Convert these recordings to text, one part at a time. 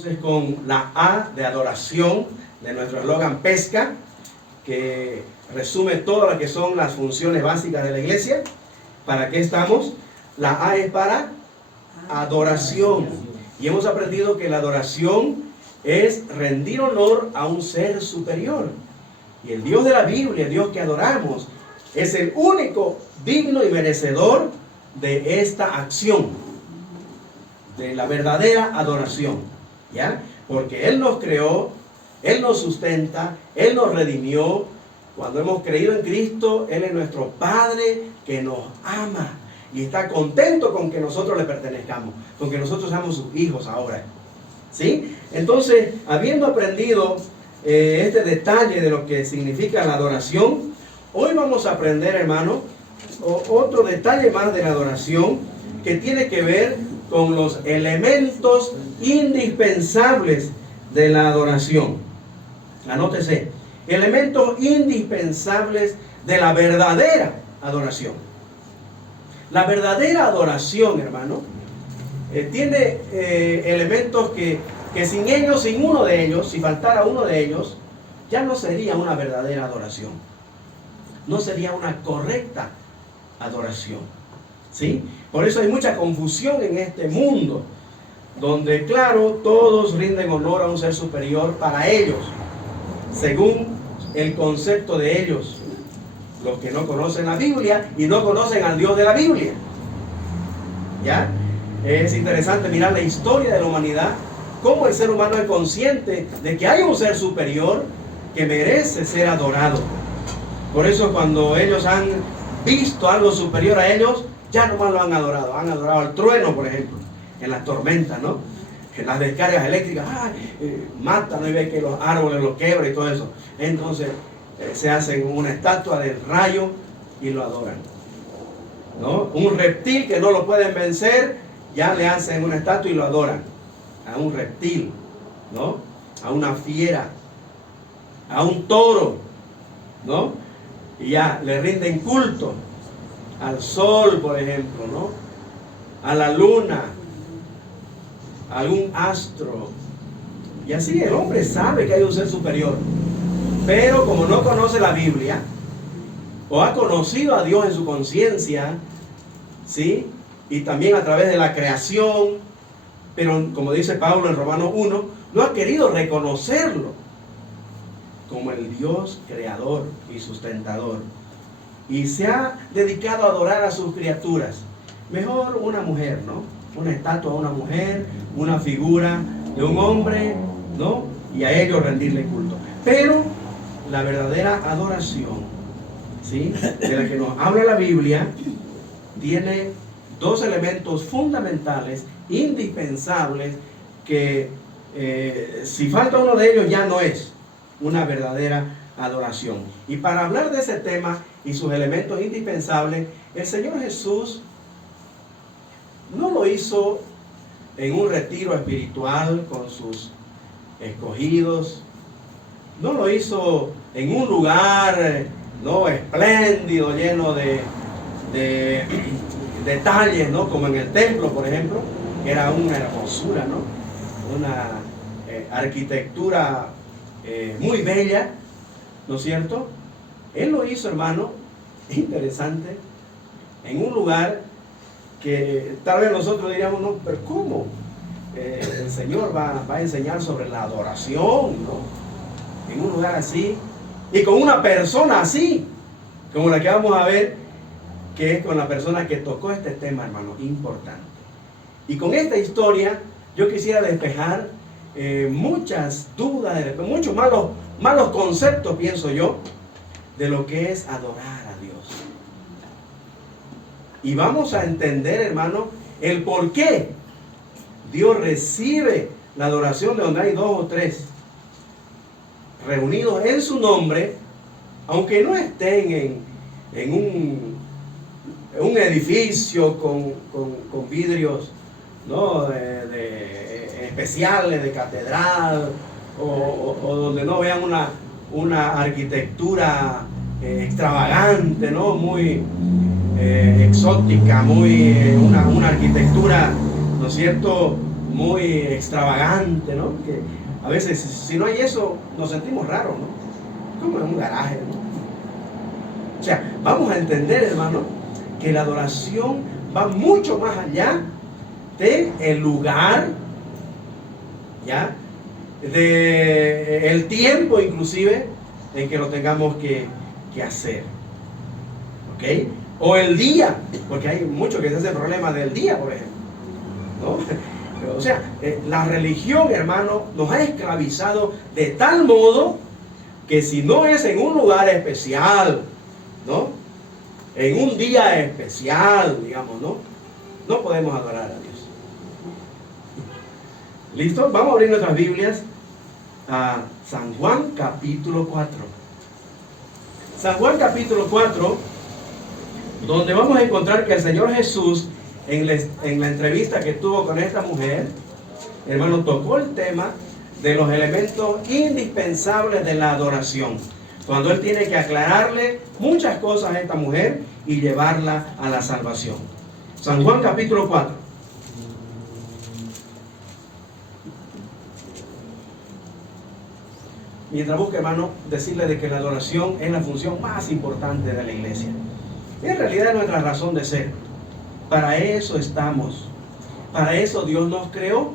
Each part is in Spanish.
Entonces, con la A de adoración de nuestro eslogan Pesca, que resume todo lo que son las funciones básicas de la iglesia. ¿Para qué estamos? La A es para adoración. Y hemos aprendido que la adoración es rendir honor a un ser superior. Y el Dios de la Biblia, el Dios que adoramos, es el único digno y merecedor de esta acción, de la verdadera adoración. ¿Ya? Porque Él nos creó, Él nos sustenta, Él nos redimió. Cuando hemos creído en Cristo, Él es nuestro Padre que nos ama y está contento con que nosotros le pertenezcamos, con que nosotros seamos sus hijos ahora. ¿Sí? Entonces, habiendo aprendido este detalle de lo que significa la adoración, hoy vamos a aprender, hermano, otro detalle más de la adoración que tiene que ver con los elementos indispensables de la adoración. Anótese, elementos indispensables de la verdadera adoración. La verdadera adoración, hermano, tiene elementos que sin ellos, sin uno de ellos, si faltara uno de ellos, ya no sería una verdadera adoración. No sería una correcta adoración. ¿Sí? Por eso hay mucha confusión en este mundo, donde claro, todos rinden honor a un ser superior para ellos, según el concepto de ellos, los que no conocen la Biblia y no conocen al Dios de la Biblia. ¿Ya? Es interesante mirar la historia de la humanidad, cómo el ser humano es consciente de que hay un ser superior que merece ser adorado. Por eso cuando ellos han visto algo superior a ellos, ya nomás lo han adorado al trueno, por ejemplo, en las tormentas, ¿no? En las descargas eléctricas, matan, ¿no? Y ve que los árboles los quebran y todo eso. Entonces se hacen una estatua del rayo y lo adoran, ¿no? Un reptil que no lo pueden vencer, ya le hacen una estatua y lo adoran. A un reptil, ¿no? A una fiera, a un toro, ¿no? Y ya le rinden culto. Al sol, por ejemplo, ¿no? A la luna, a algún astro. Y así el hombre sabe que hay un ser superior. Pero como no conoce la Biblia, o ha conocido a Dios en su conciencia, ¿sí? Y también a través de la creación, pero como dice Pablo en Romanos 1, no ha querido reconocerlo como el Dios creador y sustentador. Y se ha dedicado a adorar a sus criaturas. Mejor una mujer, ¿no? Una estatua de una mujer, una figura de un hombre, ¿no? Y a ellos rendirle culto. Pero la verdadera adoración, ¿sí? De la que nos habla la Biblia, tiene dos elementos fundamentales, indispensables, que si falta uno de ellos ya no es una verdadera adoración. Y para hablar de ese tema y sus elementos indispensables, el Señor Jesús no lo hizo en un retiro espiritual con sus escogidos, no lo hizo en un lugar, ¿no?, espléndido, lleno de detalles, ¿no?, como en el templo, por ejemplo, que era una hermosura, ¿no?, una arquitectura muy bella, ¿no es cierto? Él lo hizo, hermano, interesante, en un lugar que tal vez nosotros diríamos, no, pero ¿cómo? El Señor va a enseñar sobre la adoración, ¿no? En un lugar así, y con una persona así, como la que vamos a ver, que es con la persona que tocó este tema, hermano, importante. Y con esta historia, yo quisiera despejar muchas dudas, muchos malos conceptos, pienso yo, de lo que es adorar a Dios. Y vamos a entender, hermano, el por qué Dios recibe la adoración de donde hay dos o tres reunidos en su nombre, aunque no estén en un edificio con vidrios, ¿no?, especiales de catedral, o donde no vean una arquitectura extravagante, ¿no?, muy exótica, muy una arquitectura, ¿no es cierto?, muy extravagante, ¿no? Que a veces si no hay eso nos sentimos raros, ¿no? Como en un garaje, ¿no? O sea, vamos a entender, hermano, que la adoración va mucho más allá del lugar, ¿ya? De el tiempo inclusive en que lo tengamos que hacer, ¿ok? O el día, porque hay muchos que se hacen problema del día, por ejemplo, ¿no? O sea, la religión, hermano, nos ha esclavizado de tal modo que si no es en un lugar especial, ¿no? En un día especial, digamos, ¿no? No podemos adorar a Dios. ¿Listo? Vamos a abrir nuestras Biblias a San Juan capítulo 4. San Juan capítulo 4, donde vamos a encontrar que el Señor Jesús, en la entrevista que tuvo con esta mujer, hermano, tocó el tema de los elementos indispensables de la adoración. Cuando Él tiene que aclararle muchas cosas a esta mujer y llevarla a la salvación. San Juan capítulo 4. Mientras busque, hermano, decirle de que la adoración es la función más importante de la iglesia. En realidad es nuestra razón de ser. Para eso estamos. Para eso Dios nos creó.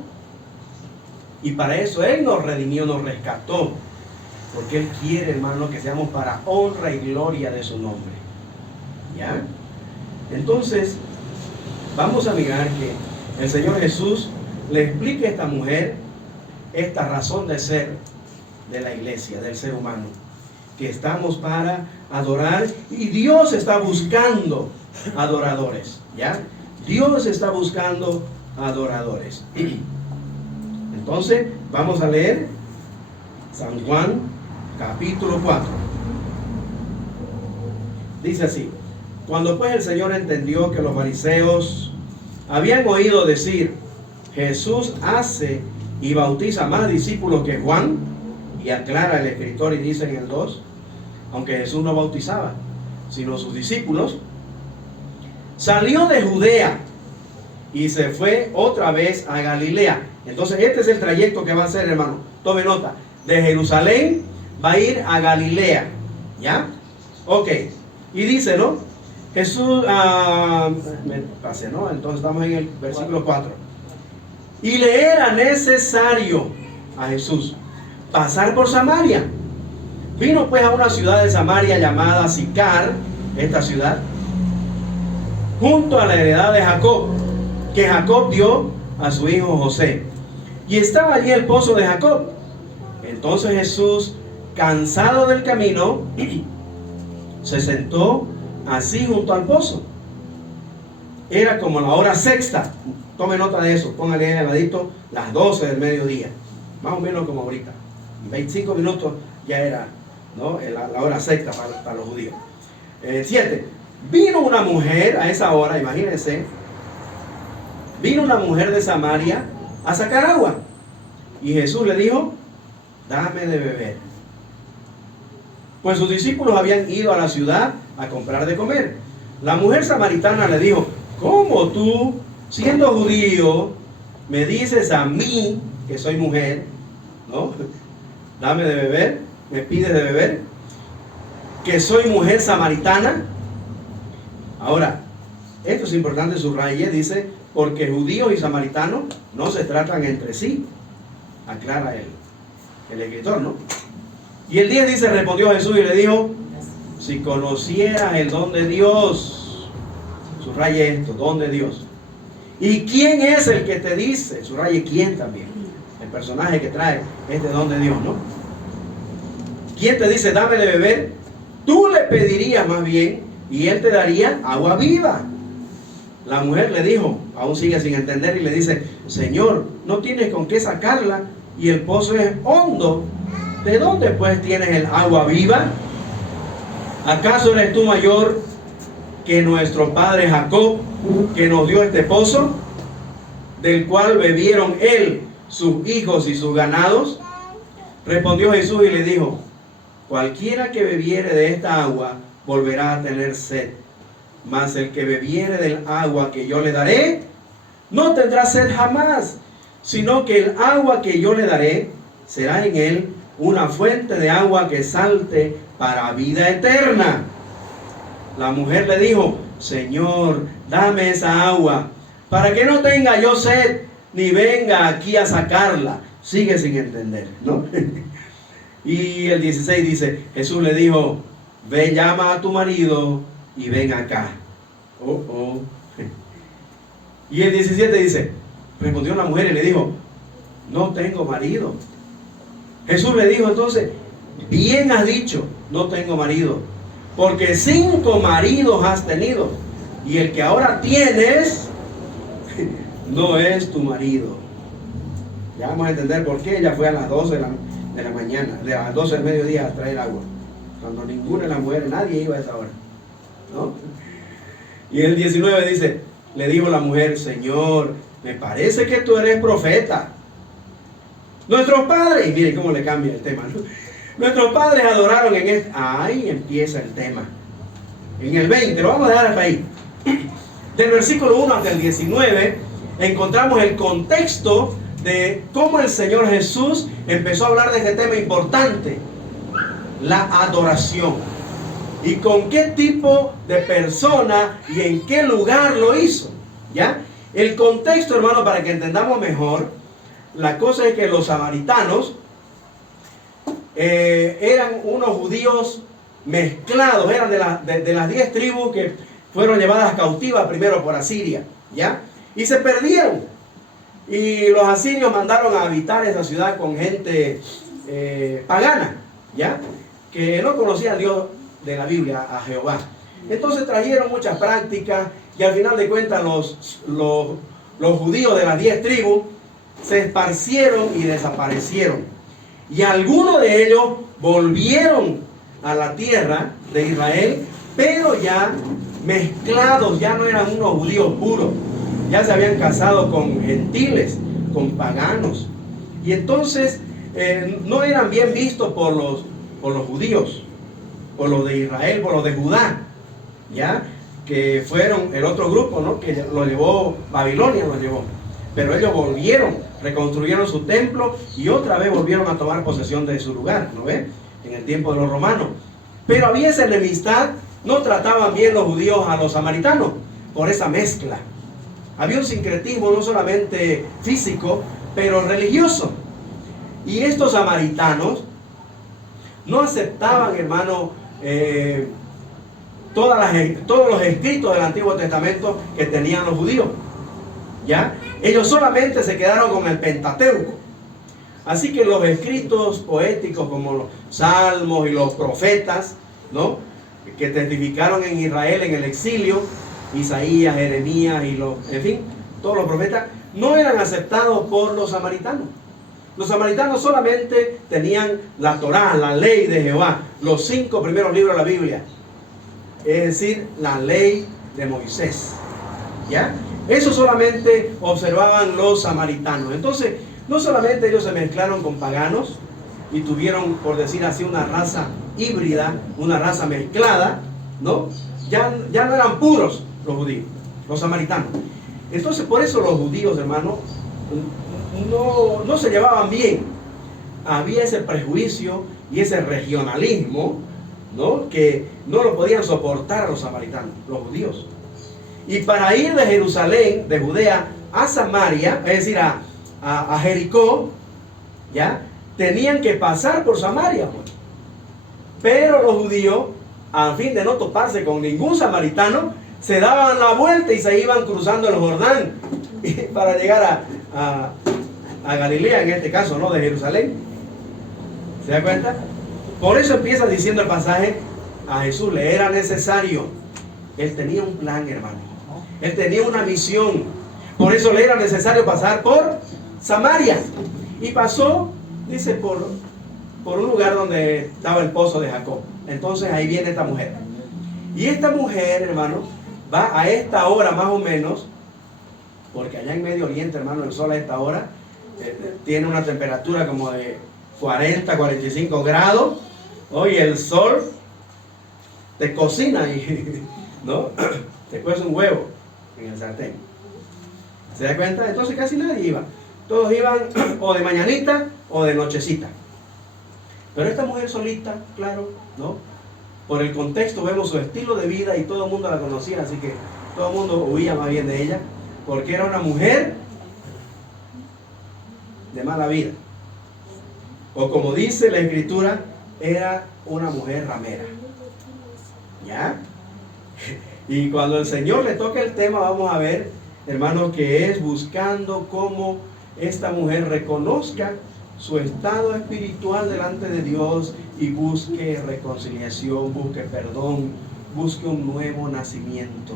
Y para eso Él nos redimió, nos rescató. Porque Él quiere, hermano, que seamos para honra y gloria de su nombre. ¿Ya? Entonces, vamos a mirar que el Señor Jesús le explica a esta mujer esta razón de ser de la iglesia, del ser humano. Que estamos para adorar y Dios está buscando adoradores. ¿Ya? Dios está buscando adoradores. Entonces, vamos a leer San Juan capítulo 4. Dice así: cuando pues el Señor entendió que los fariseos habían oído decir, Jesús hace y bautiza más discípulos que Juan, y aclara el escritor y dice en el 2, aunque Jesús no bautizaba, sino sus discípulos, salió de Judea y se fue otra vez a Galilea. Entonces este es el trayecto que va a hacer, hermano. Tome nota. De Jerusalén va a ir a Galilea. ¿Ya? Ok. Y dice, ¿no? Jesús, me pasé, ¿no? Entonces estamos en el versículo 4. Y le era necesario a Jesús pasar por Samaria. Vino pues a una ciudad de Samaria llamada Sicar, esta ciudad, junto a la heredad de Jacob, que Jacob dio a su hijo José. Y estaba allí el pozo de Jacob. Entonces Jesús, cansado del camino, se sentó así junto al pozo. Era como la hora sexta. Tome nota de eso. Póngale ahí al ladito las 12 del mediodía. Más o menos como ahorita. 25 minutos ya era, ¿no?, la hora sexta para los judíos. 7. Vino una mujer a esa hora, imagínense. Vino una mujer de Samaria a sacar agua. Y Jesús le dijo, dame de beber. Pues sus discípulos habían ido a la ciudad a comprar de comer. La mujer samaritana le dijo, ¿cómo tú, siendo judío, me dices a mí, que soy mujer, ¿no? Dame de beber, me pides de beber, que soy mujer samaritana? Ahora, esto es importante subrayar, dice, porque judíos y samaritanos no se tratan entre sí, aclara el escritor, ¿no? Y el 10 dice, respondió Jesús y le dijo, si conocieras el don de Dios, subraye esto, don de Dios. ¿Y quién es el que te dice? Subraye quién también, el personaje que trae este don de Dios, ¿no? ¿Quién te dice, dame de beber? Tú le pedirías más bien y él te daría agua viva. La mujer le dijo, aún sigue sin entender, y le dice, Señor, no tienes con qué sacarla y el pozo es hondo. ¿De dónde pues tienes el agua viva? ¿Acaso eres tú mayor que nuestro padre Jacob, que nos dio este pozo, del cual bebieron él, sus hijos y sus ganados? Respondió Jesús y le dijo, cualquiera que bebiere de esta agua volverá a tener sed, mas el que bebiere del agua que yo le daré no tendrá sed jamás, sino que el agua que yo le daré será en él una fuente de agua que salte para vida eterna. La mujer le dijo: Señor, dame esa agua, para que no tenga yo sed, ni venga aquí a sacarla. Sigue sin entender, ¿no? Y el 16 dice, Jesús le dijo: ve, llama a tu marido y ven acá. Y el 17 dice, respondió la mujer y le dijo: no tengo marido. Jesús le dijo entonces: bien has dicho, no tengo marido, porque 5 maridos has tenido, y el que ahora tienes no es tu marido. Ya vamos a entender por qué ella fue a las 12 de la mañana, de las 12 del mediodía a traer agua, cuando ninguna de las mujeres, nadie iba a esa hora, ¿no? Y el 19 dice, le dijo la mujer: Señor, me parece que tú eres profeta. Nuestros padres, y miren cómo le cambia el tema, ¿no? Nuestros padres adoraron en este. Ahí empieza el tema. En el 20, lo vamos a dejar hasta ahí. Del versículo 1 hasta el 19, encontramos el contexto de cómo el Señor Jesús empezó a hablar de este tema importante, la adoración. Y con qué tipo de persona y en qué lugar lo hizo. ¿Ya? El contexto, hermano, para que entendamos mejor, la cosa es que los samaritanos eran unos judíos mezclados, eran de las 10 tribus que fueron llevadas cautivas primero por Asiria, ¿ya? Y se perdieron. Y los asirios mandaron a habitar esa ciudad con gente pagana, ¿ya? Que no conocía a Dios de la Biblia, a Jehová. Entonces trajeron muchas prácticas y al final de cuentas los judíos de las 10 tribus se esparcieron y desaparecieron. Y algunos de ellos volvieron a la tierra de Israel, pero ya mezclados, ya no eran unos judíos puros, ya se habían casado con gentiles, con paganos. Y entonces no eran bien vistos por los judíos, por los de Israel, por los de Judá, ya que fueron el otro grupo, ¿no? Que lo llevó Babilonia, lo llevó. Pero ellos volvieron, reconstruyeron su templo y otra vez volvieron a tomar posesión de su lugar, ¿no ven? En el tiempo de los romanos. Pero había esa enemistad, no trataban bien los judíos a los samaritanos por esa mezcla. Había un sincretismo no solamente físico, pero religioso. Y estos samaritanos no aceptaban, hermano, todos los escritos del Antiguo Testamento que tenían los judíos. ¿Ya? Ellos solamente se quedaron con el Pentateuco. Así que los escritos poéticos como los salmos y los profetas, ¿no? Que testificaron en Israel en el exilio, Isaías, Jeremías y en fin, todos los profetas, no eran aceptados por los samaritanos. Los samaritanos solamente tenían la Torá, la ley de Jehová, los 5 primeros libros de la Biblia, es decir, la ley de Moisés. ¿Ya? Eso solamente observaban los samaritanos. Entonces, no solamente ellos se mezclaron con paganos y tuvieron, por decir así, una raza híbrida, una raza mezclada, ¿no? Ya no eran puros los judíos, los samaritanos. Entonces, por eso los judíos, hermano, no se llevaban bien. Había ese prejuicio y ese regionalismo, ¿no? Que no lo podían soportar a los samaritanos, los judíos. Y para ir de Jerusalén, de Judea, a Samaria, es decir, a Jericó, ¿ya? Tenían que pasar por Samaria, pues. Pero los judíos, a fin de no toparse con ningún samaritano, se daban la vuelta y se iban cruzando el Jordán para llegar a Galilea, en este caso, ¿no? De Jerusalén. ¿Se da cuenta? Por eso empieza diciendo el pasaje, a Jesús le era necesario. Él tenía un plan, hermano. Él tenía una misión. Por eso le era necesario pasar por Samaria. Y pasó, dice, por un lugar donde estaba el pozo de Jacob. Entonces ahí viene esta mujer. Y esta mujer, hermano, va a esta hora más o menos, porque allá en Medio Oriente, hermano, el sol a esta hora tiene una temperatura como de 40, 45 grados. Hoy el sol te cocina y, ¿no? Te cuece un huevo en el sartén. ¿Se da cuenta? Entonces casi nadie iba. Todos iban o de mañanita o de nochecita. Pero esta mujer solita, claro, ¿no? Por el contexto vemos su estilo de vida y todo el mundo la conocía, así que todo el mundo huía más bien de ella, porque era una mujer de mala vida. O como dice la Escritura, era una mujer ramera. ¿Ya? Y cuando el Señor le toca el tema, vamos a ver, hermanos, que es buscando cómo esta mujer reconozca su estado espiritual delante de Dios y busque reconciliación, busque perdón, busque un nuevo nacimiento.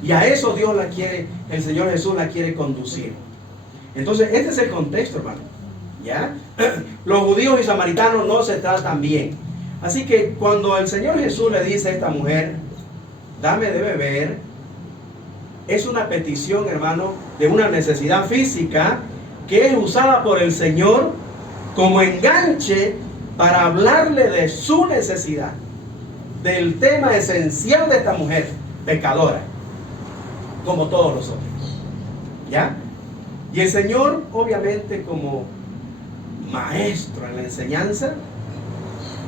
Y a eso Dios la quiere, el Señor Jesús la quiere conducir. Entonces, este es el contexto, hermano. ¿Ya? Los judíos y samaritanos no se tratan bien. Así que cuando el Señor Jesús le dice a esta mujer, dame de beber, es una petición, hermano, de una necesidad física que es usada por el Señor como enganche para hablarle de su necesidad, del tema esencial de esta mujer pecadora, como todos nosotros. ¿Ya? Y el Señor, obviamente, como maestro en la enseñanza,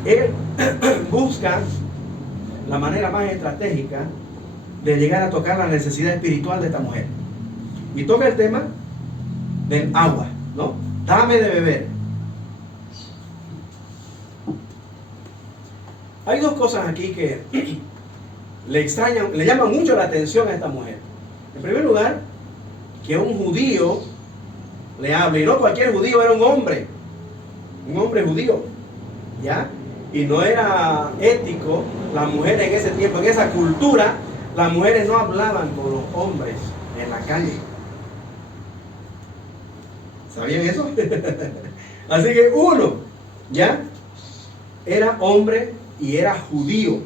Él busca la manera más estratégica de llegar a tocar la necesidad espiritual de esta mujer. Y toca el tema del agua, ¿no? Dame de beber. Hay dos cosas aquí que le llaman mucho la atención a esta mujer. En primer lugar, que un judío le hable, y no cualquier judío, era un hombre judío, ¿ya? Y no era ético, las mujeres en ese tiempo, en esa cultura, las mujeres no hablaban con los hombres en la calle. ¿Sabían eso? Así que uno, ¿ya? Era hombre y era judío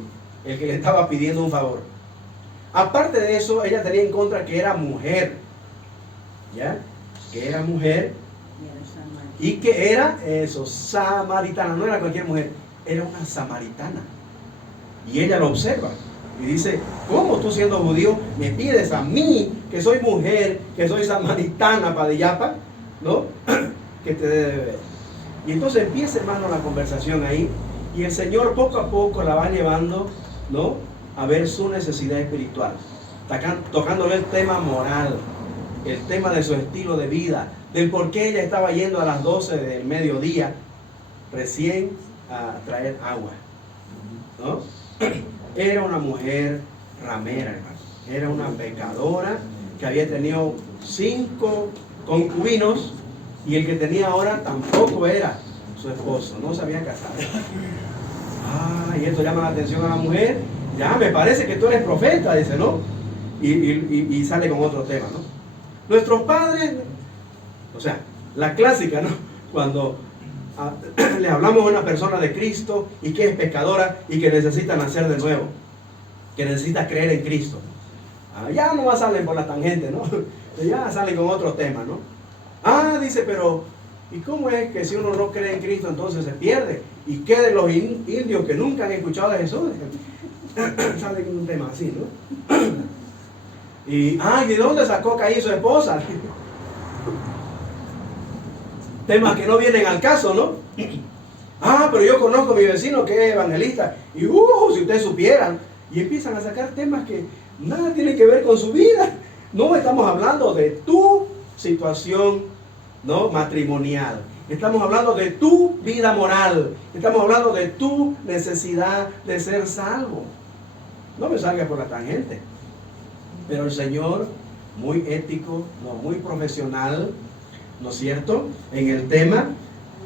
el que le estaba pidiendo un favor. Aparte de eso, ella tenía en contra que era mujer, ¿ya? Que era mujer y que era eso, samaritana, no era cualquier mujer, era una samaritana. Y ella lo observa y dice, ¿cómo tú siendo judío me pides a mí, que soy mujer, que soy samaritana, padillapa, ¿no? Que te dé de beber? Y entonces empieza, hermano, la conversación ahí, y el Señor poco a poco la va llevando, ¿no?, a ver su necesidad espiritual, tocándole el tema moral, el tema de su estilo de vida, del por qué ella estaba yendo a las 12 del mediodía recién a traer agua, ¿no? Era una mujer ramera, hermano. Era una pecadora que había tenido 5 concubinos y el que tenía ahora tampoco era su esposo, no se había casado. Y esto llama la atención a la mujer. Ya, me parece que tú eres profeta, dice, ¿no? Y sale con otro tema, ¿no? Nuestros padres, o sea, la clásica, ¿no? Cuando le hablamos a una persona de Cristo y que es pecadora y que necesita nacer de nuevo, que necesita creer en Cristo. Ya no salen por la tangente, ¿no? Ya salen con otro tema, ¿no? Dice, pero ¿y cómo es que si uno no cree en Cristo entonces se pierde? ¿Y qué de los indios que nunca han escuchado de Jesús? Sale con un tema así, ¿no? ¿Y de dónde sacó Caín su esposa? Temas que no vienen al caso, ¿no? Pero yo conozco a mi vecino que es evangelista. Y si ustedes supieran. Y empiezan a sacar temas que nada tienen que ver con su vida. No estamos hablando de tu situación, ¿no?, matrimonial. Estamos hablando de tu vida moral. Estamos hablando de tu necesidad de ser salvo. No me salga por la tangente. Pero el Señor, muy ético, muy profesional, ¿no es cierto?, en el tema,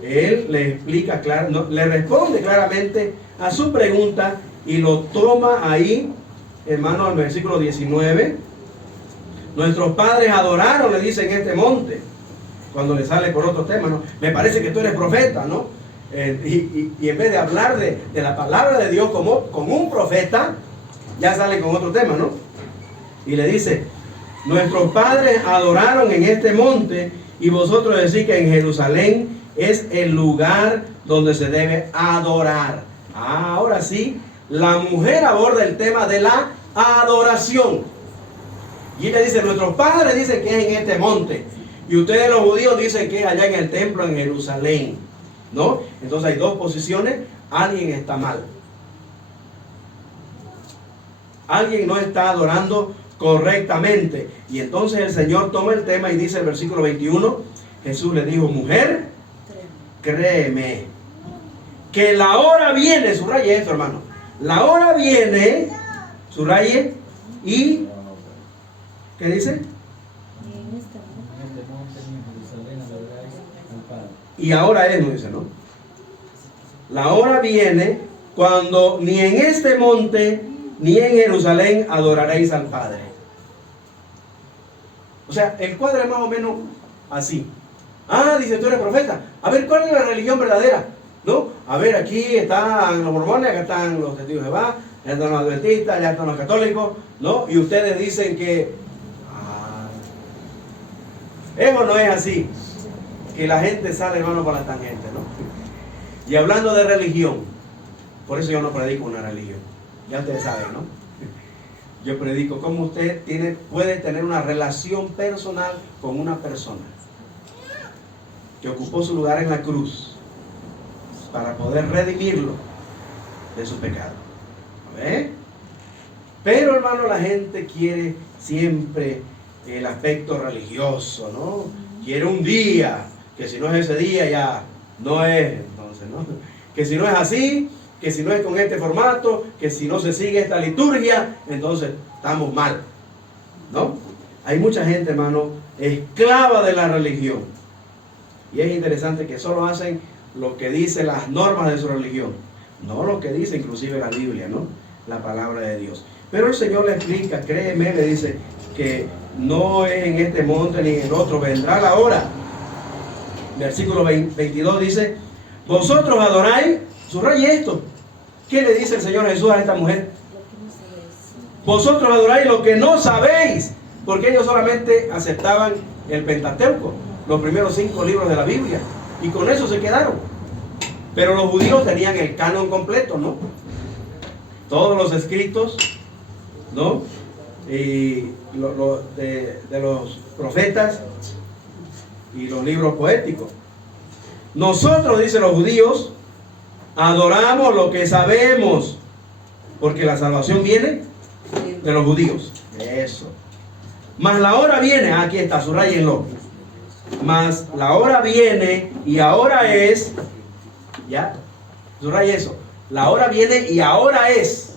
Él le explica claro, le responde claramente a su pregunta y lo toma ahí, hermano, al versículo 19. Nuestros padres adoraron, le dice, en este monte. Cuando le sale por otro tema, ¿no? Me parece que tú eres profeta, ¿no? Y en vez de hablar de la palabra de Dios como un profeta, ya sale con otro tema, ¿no? Y le dice, nuestros padres adoraron en este monte y vosotros decís que en Jerusalén es el lugar donde se debe adorar. Ahora sí, la mujer aborda el tema de la adoración. Y ella dice, nuestros padres dicen que es en este monte. Y ustedes los judíos dicen que es allá en el templo en Jerusalén, ¿no? Entonces hay dos posiciones. Alguien está mal. Alguien no está adorando correctamente. Y entonces el Señor toma el tema y dice el versículo 21, Jesús le dijo, mujer, créeme, que la hora viene, subraye esto, hermano, la hora viene, subraye, y, ¿qué dice? Y ahora es, no dice, ¿no? La hora viene cuando ni en este monte ni en Jerusalén adoraréis al Padre. O sea, el cuadro es más o menos así. Ah, dice, tú eres profeta. A ver, ¿cuál es la religión verdadera? ¿No? A ver, aquí están los mormones, acá están los testigos de Jehová, allá están los adventistas, allá están los católicos, ¿no? Y ustedes dicen que eso no es así. Que la gente sale, hermano, por la tangente, ¿no? Y hablando de religión, por eso yo no predico una religión. Ya ustedes saben, ¿no? Yo predico cómo usted puede tener una relación personal con una persona que ocupó su lugar en la cruz para poder redimirlo de su pecado. ¿Ve? Pero, hermano, la gente quiere siempre el aspecto religioso, ¿no? Quiere un día, que si no es ese día ya no es, entonces, ¿no? Que si no es así, que si no es con este formato, que si no se sigue esta liturgia, entonces estamos mal, ¿no? Hay mucha gente, hermano, esclava de la religión. Y es interesante que solo hacen lo que dicen las normas de su religión, no lo que dice inclusive la Biblia, ¿no? La palabra de Dios. Pero el Señor le explica, créeme, le dice que no es en este monte ni en el otro, vendrá la hora. Versículo 22 dice, vosotros adoráis, subraye esto. ¿Qué le dice el Señor Jesús a esta mujer? Vosotros adoráis lo que no sabéis, porque ellos solamente aceptaban el Pentateuco, los primeros 5 libros de la Biblia, y con eso se quedaron. Pero los judíos tenían el canon completo, ¿no? Todos los escritos, ¿no? Y de los profetas y los libros poéticos. Nosotros, dicen los judíos, adoramos lo que sabemos, porque la salvación viene de los judíos. Eso. Mas la hora viene, aquí está, subrayenlo. Mas la hora viene y ahora es, ya, subraya eso. La hora viene y ahora es.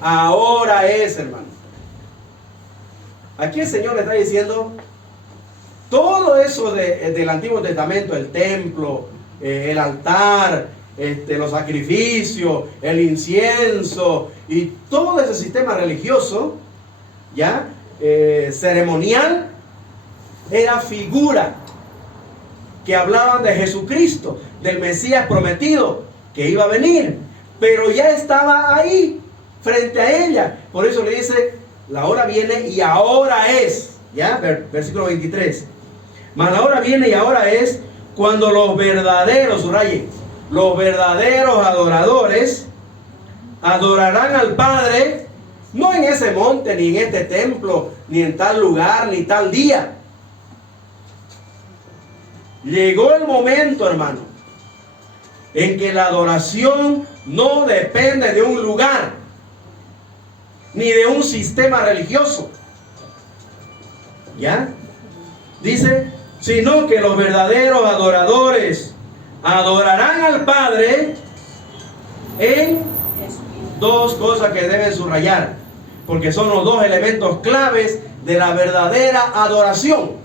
Ahora es, hermano. Aquí el Señor le está diciendo todo eso del Antiguo Testamento, el templo, el altar, los sacrificios, el incienso y todo ese sistema religioso, ya, ceremonial, era figura que hablaban de Jesucristo, del Mesías prometido que iba a venir, pero ya estaba ahí frente a ella. Por eso le dice, la hora viene y ahora es, ya, versículo 23. Mas la hora viene y ahora es cuando los verdaderos, subraye, los verdaderos adoradores adorarán al Padre, no en ese monte, ni en este templo, ni en tal lugar, ni tal día. Llegó el momento, hermano, en que la adoración no depende de un lugar, ni de un sistema religioso. ¿Ya? Dice, sino que los verdaderos adoradores adorarán al Padre en dos cosas que deben subrayar, porque son los dos elementos claves de la verdadera adoración.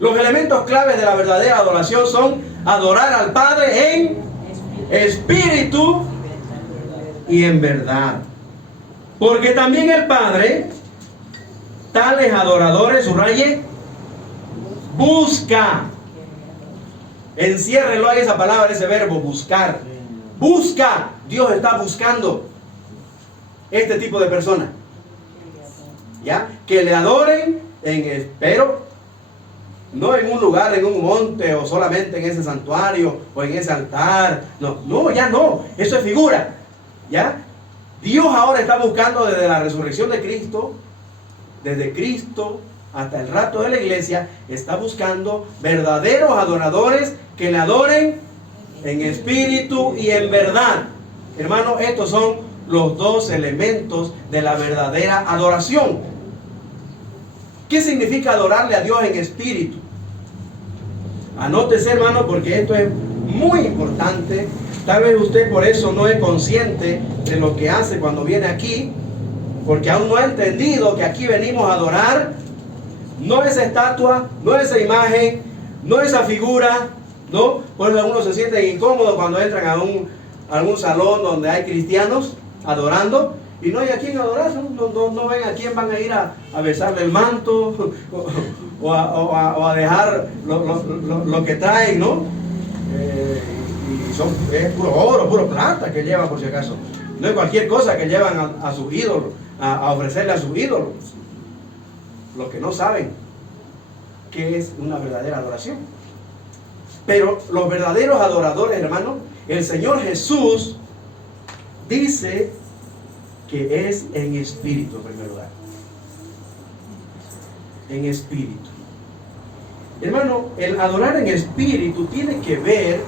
Los elementos claves de la verdadera adoración son adorar al Padre en espíritu y en verdad. Porque también el Padre, tales adoradores, subraye, busca. Enciérrenlo ahí esa palabra, ese verbo, buscar. Busca. Dios está buscando este tipo de personas, ¿ya? Que le adoren pero no en un lugar, en un monte, o solamente en ese santuario, o en ese altar. No, ya no. Eso es figura, ¿ya? Dios ahora está buscando desde la resurrección de Cristo, desde Cristo, hasta el rapto de la iglesia, está buscando verdaderos adoradores que le adoren en espíritu y en verdad. Hermano, estos son los dos elementos de la verdadera adoración. ¿Qué significa adorarle a Dios en espíritu? Anótese, hermano, porque esto es muy importante. Tal vez usted por eso no es consciente de lo que hace cuando viene aquí, porque aún no ha entendido que aquí venimos a adorar no esa estatua, no esa imagen, no esa figura, ¿no? Por eso algunos se sienten incómodos cuando entran a algún salón donde hay cristianos adorando y no hay a quién adorar, no ven a quién van a ir a besarle el manto o a dejar lo que traen, ¿no? Y es puro oro, puro plata que llevan, por si acaso. No es cualquier cosa que llevan a sus ídolos, a ofrecerle a sus ídolos. Los que no saben qué es una verdadera adoración. Pero los verdaderos adoradores, hermano, el Señor Jesús dice que es en espíritu, en primer lugar. En espíritu. Hermano, el adorar en espíritu tiene que ver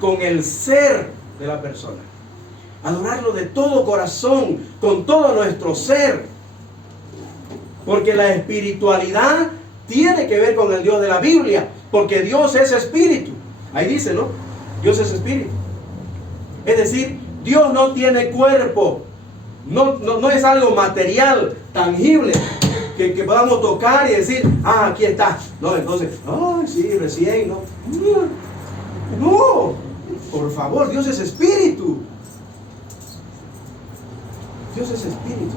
con el ser de la persona. Adorarlo de todo corazón, con todo nuestro ser. Porque la espiritualidad tiene que ver con el Dios de la Biblia. Porque Dios es espíritu. Ahí dice, ¿no? Dios es espíritu. Es decir, Dios no tiene cuerpo. No es algo material, tangible, que podamos tocar y decir, aquí está. No, entonces, sí, recién, no. No, por favor, Dios es espíritu. Dios es espíritu.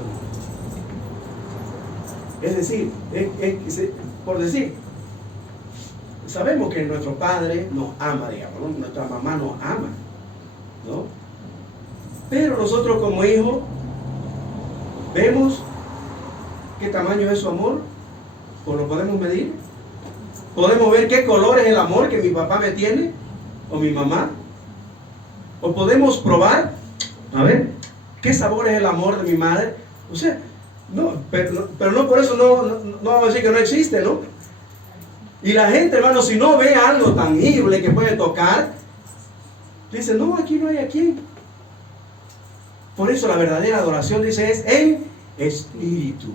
Es decir, por decir, sabemos que nuestro Padre nos ama, digamos, ¿no? Nuestra mamá nos ama, ¿no? Pero nosotros como hijos vemos qué tamaño es su amor, o lo podemos medir. Podemos ver qué color es el amor que mi papá me tiene, o mi mamá. O podemos probar, a ver, qué sabor es el amor de mi madre. O sea, no, pero no por eso no vamos a decir que no existe, ¿no? Y la gente, hermano, si no ve algo tangible que puede tocar, dice, no, aquí no hay a quién. Por eso la verdadera adoración, dice, es en espíritu.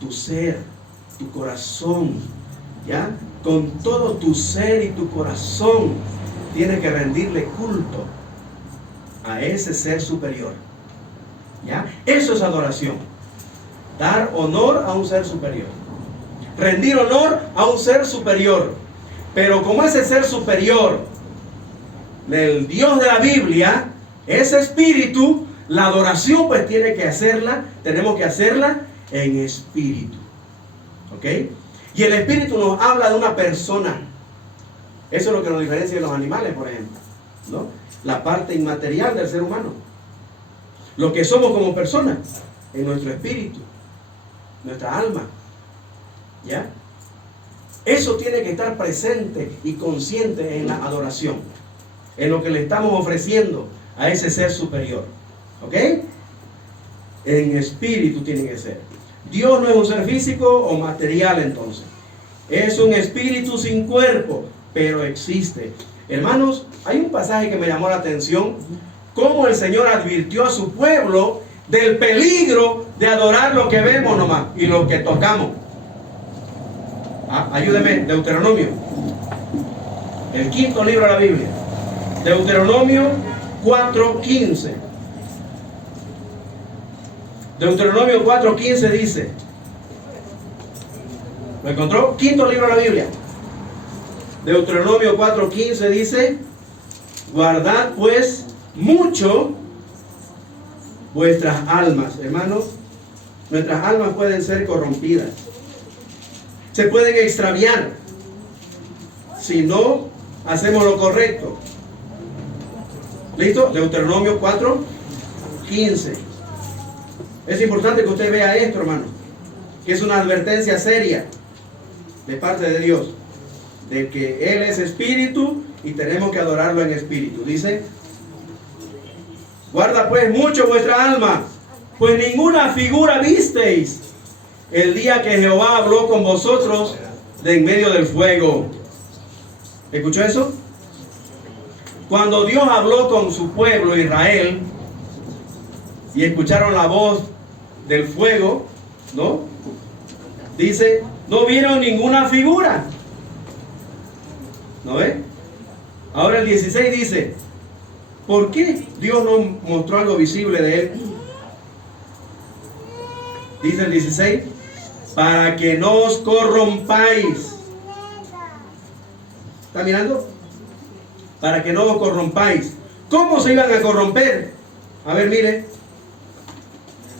Tu ser, tu corazón, ¿ya? Con todo tu ser y tu corazón tienes que rendirle culto a ese ser superior, ¿ya? Eso es adoración. Dar honor a un ser superior. Rendir honor a un ser superior. Pero como ese ser superior, el Dios de la Biblia, es espíritu, la adoración pues tenemos que hacerla en espíritu. ¿Ok? Y el espíritu nos habla de una persona. Eso es lo que nos diferencia de los animales, por ejemplo, ¿no? La parte inmaterial del ser humano. Lo que somos como personas, en nuestro espíritu, nuestra alma. ¿Ya? Eso tiene que estar presente y consciente en la adoración, en lo que le estamos ofreciendo a ese ser superior. ¿Ok? En espíritu tiene que ser. Dios no es un ser físico o material, entonces. Es un espíritu sin cuerpo, pero existe. Hermanos, hay un pasaje que me llamó la atención, cómo el Señor advirtió a su pueblo del peligro de adorar lo que vemos nomás y lo que tocamos. Ayúdeme, Deuteronomio, el quinto libro de la Biblia, Deuteronomio 4:15. Deuteronomio 4:15 dice, ¿lo encontró? Quinto libro de la Biblia, Deuteronomio 4:15 dice, guardad pues mucho vuestras almas. Hermanos, nuestras almas pueden ser corrompidas, se pueden extraviar si no hacemos lo correcto. ¿Listo? Deuteronomio 4:15. Es importante que usted vea esto, hermano, que es una advertencia seria de parte de Dios, de que Él es espíritu y tenemos que adorarlo en espíritu. Dice, guarda pues mucho vuestra alma, pues ninguna figura visteis el día que Jehová habló con vosotros de en medio del fuego. ¿Escuchó eso? Cuando Dios habló con su pueblo Israel y escucharon la voz del fuego, ¿no? Dice, no vieron ninguna figura. ¿No ve? Ahora el 16 dice, ¿por qué Dios no mostró algo visible de él? Dice el 16, para que no os corrompáis. ¿Está mirando? Para que no os corrompáis. ¿Cómo se iban a corromper? A ver, mire.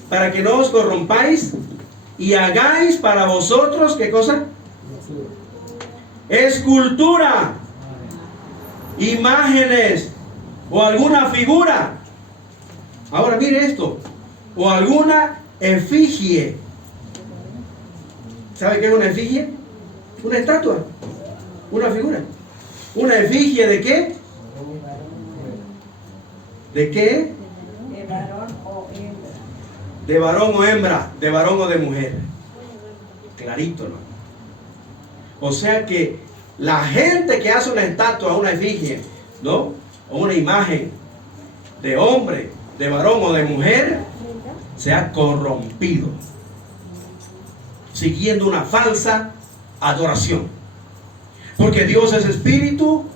Para que no os corrompáis y hagáis para vosotros, ¿qué cosa? Escultura, imágenes o alguna figura. Ahora mire esto. O alguna efigie. ¿Sabe qué es una efigie? Una estatua, una figura. ¿Una efigie de qué? ¿De qué? De varón o hembra. De varón o hembra, de varón o de mujer. Clarito, ¿no? O sea que la gente que hace una estatua, una efigie, ¿no? O una imagen de hombre, de varón o de mujer, se ha corrompido, siguiendo una falsa adoración. Porque Dios es espíritu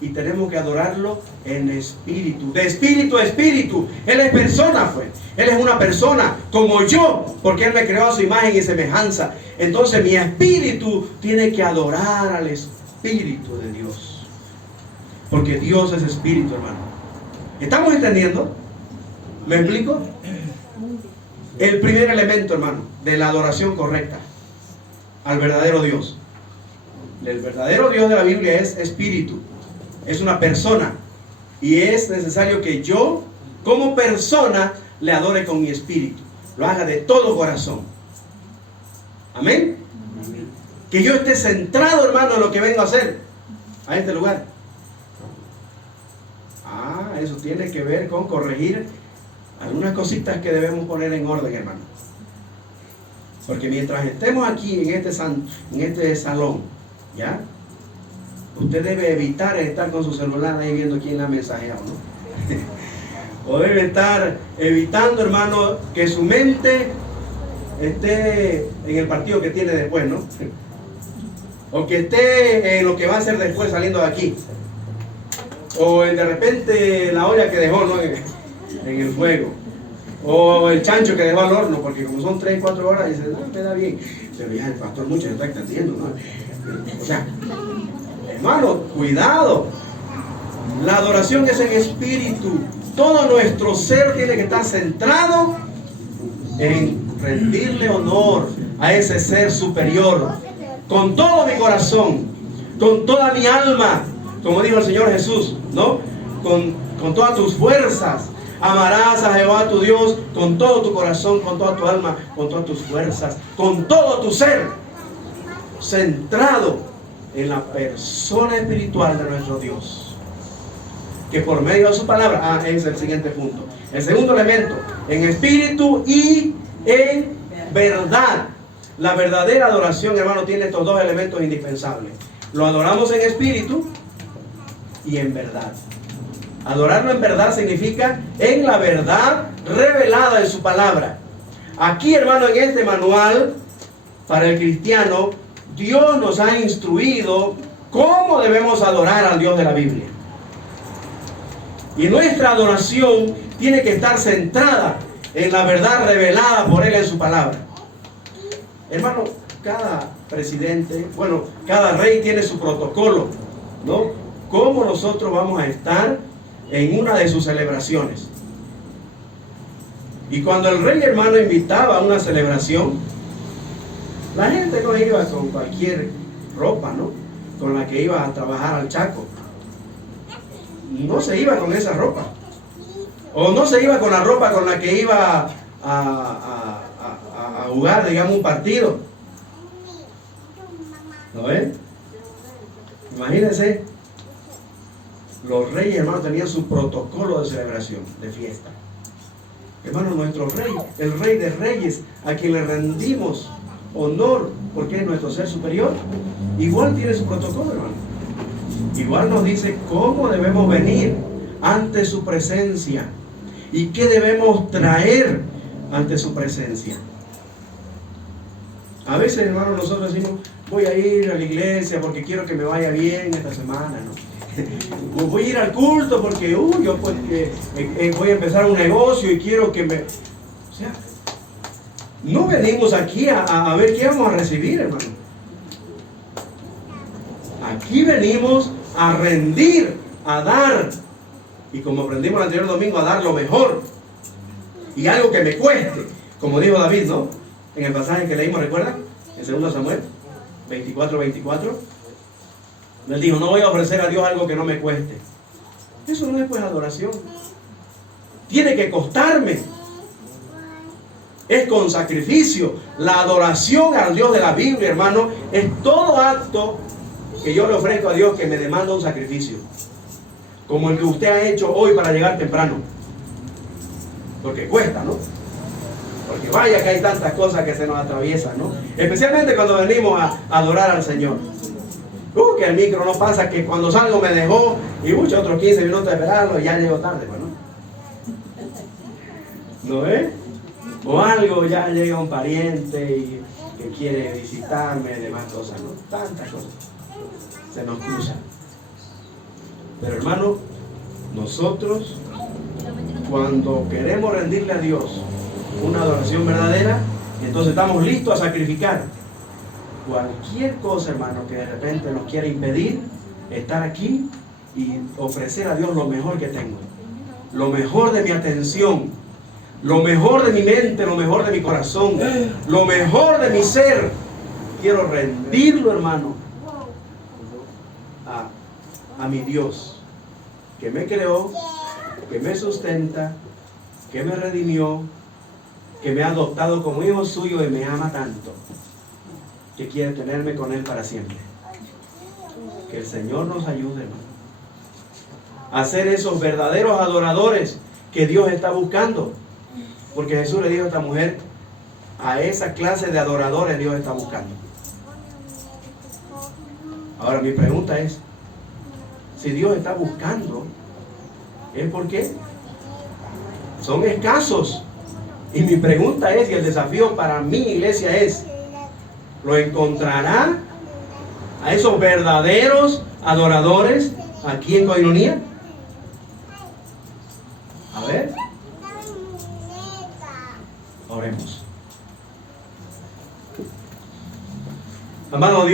y tenemos que adorarlo en espíritu, de espíritu a espíritu. Él es persona, pues. Él es una persona como yo, porque Él me creó a su imagen y semejanza. Entonces mi espíritu tiene que adorar al Espíritu de Dios, porque Dios es espíritu, hermano. ¿Estamos entendiendo? ¿Me explico? El primer elemento, hermano, de la adoración correcta al verdadero Dios. El verdadero Dios de la Biblia es espíritu, es una persona, y es necesario que yo, como persona, le adore con mi espíritu, lo haga de todo corazón. Amén. Que yo esté centrado, hermano, en lo que vengo a hacer a este lugar. Eso tiene que ver con corregir algunas cositas que debemos poner en orden, hermano. Porque mientras estemos aquí en este salón, ¿ya? Usted debe evitar estar con su celular ahí viendo quién la ha mensajeado, ¿no? O debe estar evitando, hermano, que su mente esté en el partido que tiene después, ¿no? O que esté en lo que va a hacer después saliendo de aquí. O de repente la olla que dejó, ¿no? en el fuego. O el chancho que dejó al horno, porque como son 3, 4 horas, dice, no, me da bien. Pero ya el pastor mucho se está extendiendo, ¿no? O sea, hermano, cuidado. La adoración es en espíritu. Todo nuestro ser tiene que estar centrado en rendirle honor a ese ser superior. Con todo mi corazón, con toda mi alma, como dijo el Señor Jesús, ¿no? Con todas tus fuerzas. Amarás a Jehová tu Dios con todo tu corazón, con toda tu alma, con todas tus fuerzas, con todo tu ser, centrado en la persona espiritual de nuestro Dios, que por medio de su palabra, es el siguiente punto. El segundo elemento, en espíritu y en verdad. La verdadera adoración, hermano, tiene estos dos elementos indispensables. Lo adoramos en espíritu y en verdad. Adorarlo en verdad significa en la verdad revelada en su palabra. Aquí, hermano, en este manual para el cristiano, Dios nos ha instruido cómo debemos adorar al Dios de la Biblia. Y nuestra adoración tiene que estar centrada en la verdad revelada por Él en su palabra. Hermano, cada presidente, cada rey tiene su protocolo, ¿no? ¿Cómo nosotros vamos a estar en una de sus celebraciones? Y cuando el rey, hermano, invitaba a una celebración, la gente no iba con cualquier ropa, ¿no? Con la que iba a trabajar al Chaco. No se iba con esa ropa. O no se iba con la ropa con la que iba a jugar, digamos, un partido. ¿No ven? Imagínense. Los reyes, hermanos, tenían su protocolo de celebración, de fiesta. Hermano, nuestro rey, el rey de reyes, a quien le rendimos honor, porque es nuestro ser superior, igual tiene su protocolo, hermano. Igual nos dice cómo debemos venir ante su presencia y qué debemos traer ante su presencia. A veces, hermano, nosotros decimos, voy a ir a la iglesia porque quiero que me vaya bien esta semana, ¿no? Voy a ir al culto porque yo pues, voy a empezar un negocio y quiero que me... O sea, no venimos aquí a ver qué vamos a recibir, hermano. Aquí venimos a rendir, a dar. Y como aprendimos el anterior domingo, a dar lo mejor. Y algo que me cueste. Como dijo David, ¿no? En el pasaje que leímos, ¿recuerdan? En 2 Samuel 24:24. Él dijo, no voy a ofrecer a Dios algo que no me cueste. Eso no es pues adoración. Tiene que costarme. Es con sacrificio. La adoración al Dios de la Biblia, hermano, es todo acto que yo le ofrezco a Dios que me demanda un sacrificio. Como el que usted ha hecho hoy para llegar temprano. Porque cuesta, ¿no? Porque vaya que hay tantas cosas que se nos atraviesan, ¿no? Especialmente cuando venimos a adorar al Señor. Que el micro no pasa, que cuando salgo me dejó y muchos otros 15 minutos de esperarlo y ya llego tarde, bueno. ¿No es? O algo, ya llega un pariente y que quiere visitarme, demás cosas, ¿no? Tantas cosas se nos cruzan. Pero hermano, nosotros cuando queremos rendirle a Dios una adoración verdadera, entonces estamos listos a sacrificar cualquier cosa, hermano, que de repente nos quiera impedir estar aquí y ofrecer a Dios lo mejor que tengo, lo mejor de mi atención, lo mejor de mi mente, lo mejor de mi corazón, lo mejor de mi ser. Quiero rendirlo, hermano, a mi Dios, que me creó, que me sustenta, que me redimió, que me ha adoptado como hijo suyo y me ama tanto, que quiere tenerme con Él para siempre. Que el Señor nos ayude, hermano, a ser esos verdaderos adoradores que Dios está buscando. Porque Jesús le dijo a esta mujer, a esa clase de adoradores Dios está buscando. Ahora mi pregunta es, si Dios está buscando, ¿es porque son escasos? Y mi pregunta es, y el desafío para mi iglesia es, ¿lo encontrará a esos verdaderos adoradores aquí en Koinonia? A ver. Oremos. Amado Dios.